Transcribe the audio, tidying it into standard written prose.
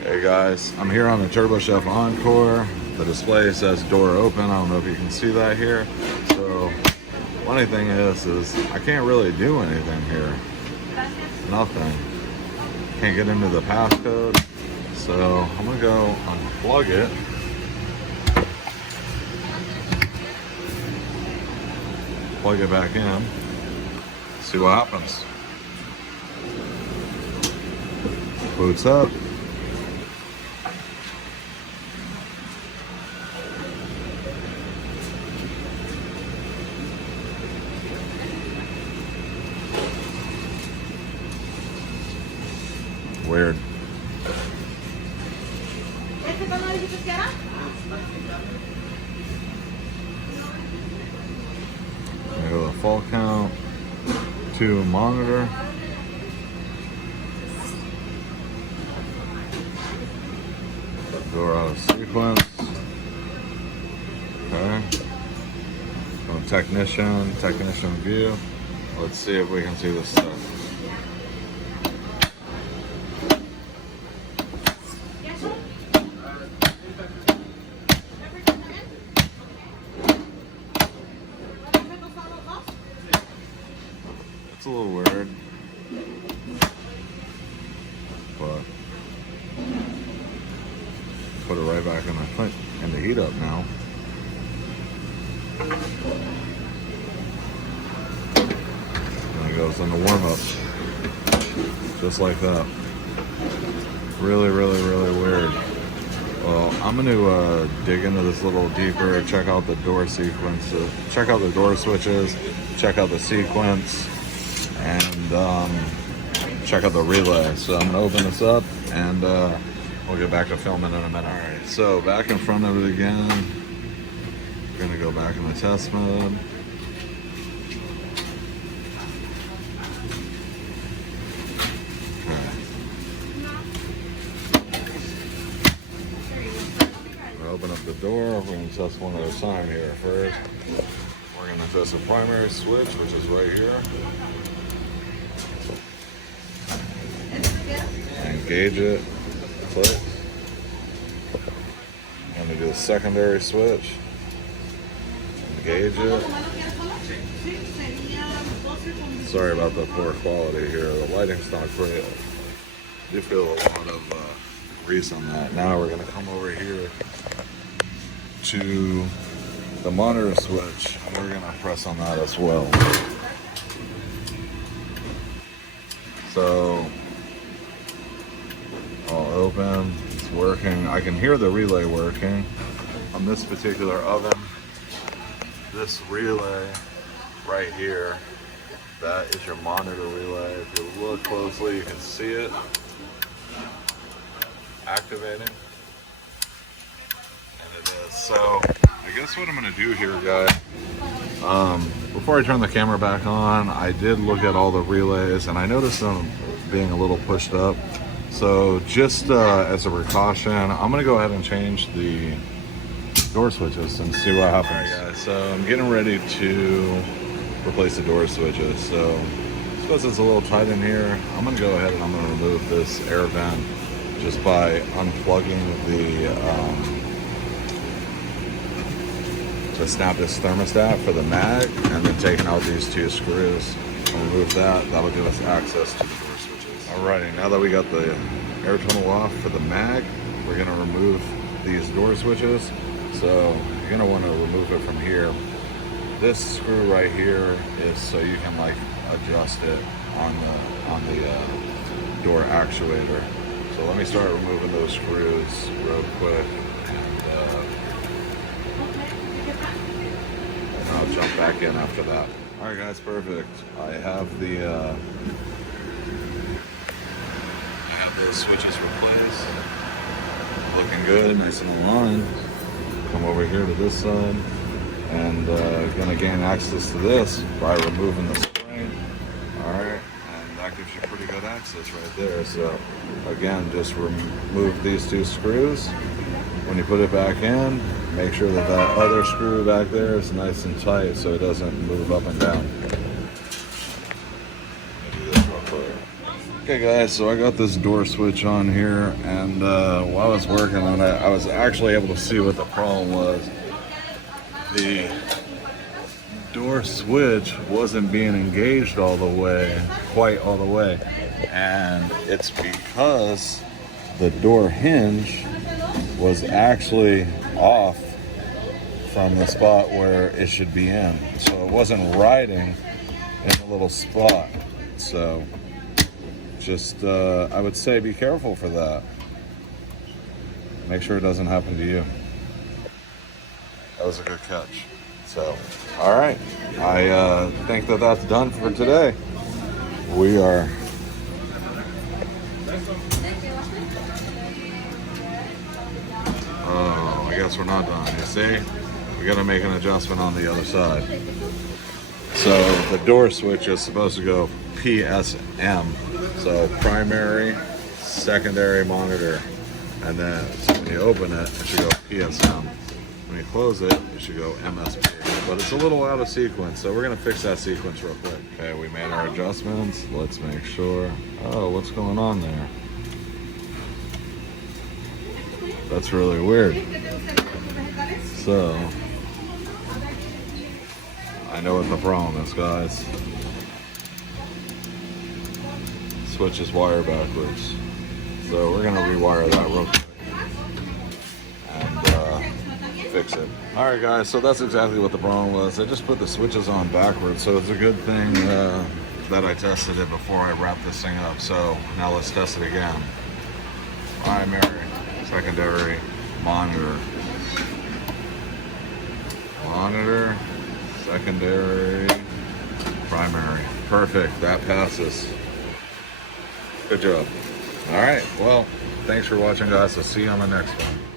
Hey guys, I'm here on the Turbochef Encore. The display says door open. I don't know if you can see that here. So, funny thing is I can't really do anything here. Nothing. Can't get into the passcode. So, I'm gonna go unplug it. Plug it back in. See what happens. Boots up. Weird. I go to full count, 2 monitor. Door out of sequence. Okay. Go technician view. Let's see if we can see this stuff. It's a little weird, but put it right back in the heat up now. And it goes in the warm up, just like that. Really weird. Well, I'm going to dig into this a little deeper, check out the door sequence, check out the door switches, check out the sequence, and check out the relay. So I'm gonna open this up and we'll get back to filming in a minute. All right, so back in front of it again. We're gonna go back in the test mode. Okay. We'll open up the door. We're gonna test one at a time here first. We're gonna test the primary switch, which is right here. Engage it, click. I'm gonna do the secondary switch. Engage it. Sorry about the poor quality here. The lighting's not great. I do feel a lot of grease on that. Now we're gonna come over here to the monitor switch. And we're gonna press on that as well. So all open, it's working. I can hear the relay working on this particular oven. This relay right here, that is your monitor relay. If you look closely, you can see it activating, and it is. So I guess what I'm gonna do here, guys, before I turn the camera back on, I did look at all the relays and I noticed them being a little pushed up. So just as a precaution, I'm gonna go ahead and change the door switches and see what happens. All right, guys, so I'm getting ready to replace the door switches. So because it's a little tight in here, I'm gonna go ahead and I'm gonna remove this air vent just by unplugging the snap this thermostat for the mag and then taking out these 2 screws. I'll remove that. That'll give us access to the door switches. Alrighty, now that we got the air tunnel off for the mag, we're gonna remove these door switches. So you're gonna want to remove it from here. This screw right here is so you can like adjust it on the door actuator. So let me start removing those screws real quick, and I'll jump back in after that. All right, guys, perfect. I have those switches replaced. Looking good, nice and aligned. Come over here to this side, and gonna gain access to this by removing the spring. All right, and that gives you pretty good access right there. So again, just remove these 2 screws. When you put it back in, make sure that that other screw back there is nice and tight so it doesn't move up and down. Do this real quick. Okay guys, so I got this door switch on here, and while I was working on it, I was actually able to see what the problem was. The door switch wasn't being engaged all the way, quite all the way, and it's because the door hinge was actually off from the spot where it should be in, so it wasn't riding in the little spot. So just I would say be careful for that. Make sure it doesn't happen to you. That was a good catch. So, all right, I think that that's done for today. We are oh, I guess we're not done. You see, we got to make an adjustment on the other side. So the door switch is supposed to go PSM. So primary, secondary monitor, and then so when you open it, it should go PSM. When you close it, it should go MSP. But it's a little out of sequence, so we're gonna fix that sequence real quick. Okay, we made our adjustments. Let's make sure. Oh, what's going on there? That's really weird. So, I know what the problem is, guys. Switch is wire backwards. So we're gonna rewire that real quick and fix it. All right guys, so that's exactly what the problem was. I just put the switches on backwards, so it's a good thing that I tested it before I wrapped this thing up. So now let's test it again. Primary, secondary, monitor. Monitor, secondary, primary. Perfect, that passes. Good job. All right, well, thanks for watching guys. I'll see you on the next one.